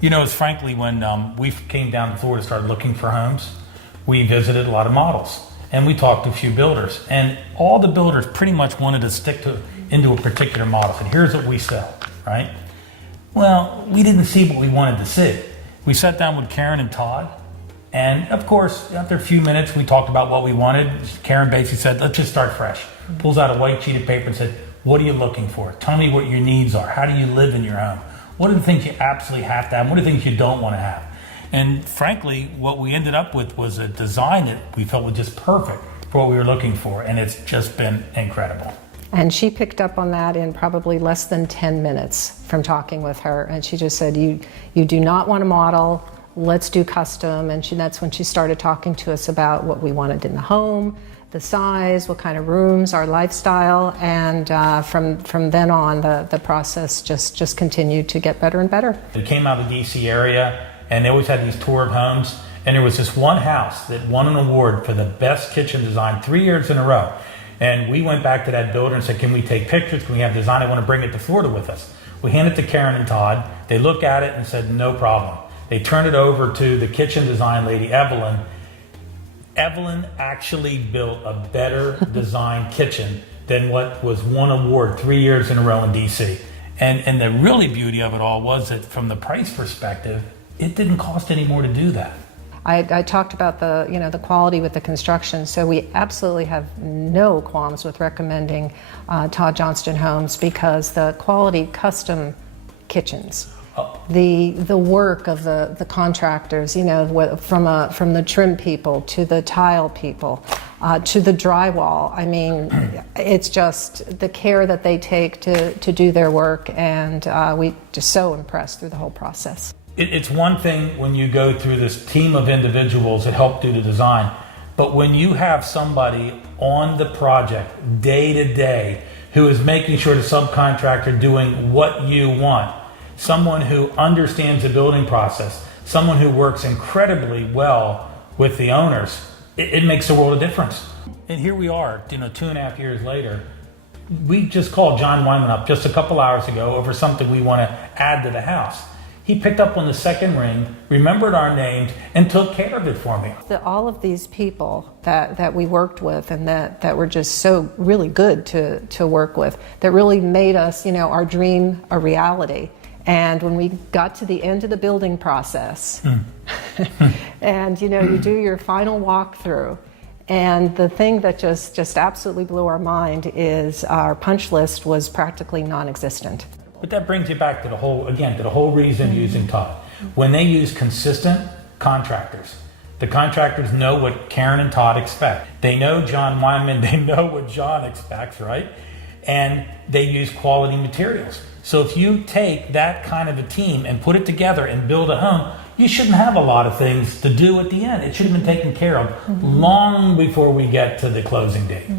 You know, it's frankly, when we came down to Florida, started looking for homes, we visited a lot of models and we talked to a few builders, and all the builders pretty much wanted to stick into a particular model. And here's what we sell, right? Well, we didn't see what we wanted to see. We sat down with Karen and Todd, and of course, after a few minutes, we talked about what we wanted. Karen basically said, let's just start fresh. Pulls out a white sheet of paper and said, what are you looking for? Tell me what your needs are. How do you live in your home? What are the things you absolutely have to have? What are the things you don't want to have? And frankly, what we ended up with was a design that we felt was just perfect for what we were looking for. And it's just been incredible. And she picked up on that in probably less than 10 minutes from talking with her. And she just said, you do not want a model, let's do custom. And that's when she started talking to us about what we wanted in the home, the size, what kind of rooms, our lifestyle. And from then on, the process just continued to get better and better. It came out of the DC area, and they always had these tour of homes. And there was this one house that won an award for the best kitchen design 3 years in a row. And we went back to that builder and said, can we take pictures? Can we have design? I want to bring it to Florida with us. We handed it to Karen and Todd. They looked at it and said, no problem. They turned it over to the kitchen design lady, Evelyn. Evelyn actually built a better design kitchen than what was won award 3 years in a row in DC. And the really beauty of it all was that from the price perspective, it didn't cost any more to do that. I talked about the quality with the construction, so we absolutely have no qualms with recommending Todd Johnston Homes, because the quality custom kitchens, the work of the contractors, from the trim people to the tile people to the drywall. I mean, it's just the care that they take to do their work, and we just so impressed through the whole process. It's one thing when you go through this team of individuals that help do the design, but when you have somebody on the project day to day who is making sure the subcontractor doing what you want, someone who understands the building process, someone who works incredibly well with the owners, it makes a world of difference. And here we are, 2.5 years later. We just called John Wyman up just a couple hours ago over something we want to add to the house. He picked up on the second ring, remembered our names, and took care of it for me. All of these people that we worked with and that were just so really good to work with, that really made us, our dream a reality. And when we got to the end of the building process, and you do your final walkthrough, and the thing that just absolutely blew our mind is our punch list was practically non-existent. But that brings you back to the whole reason using Todd. When they use consistent contractors, the contractors know what Karen and Todd expect. They know John Wyman, they know what John expects, right? And they use quality materials. So if you take that kind of a team and put it together and build a home, you shouldn't have a lot of things to do at the end. It should have been taken care of long before we get to the closing date.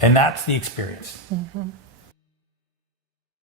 And that's the experience.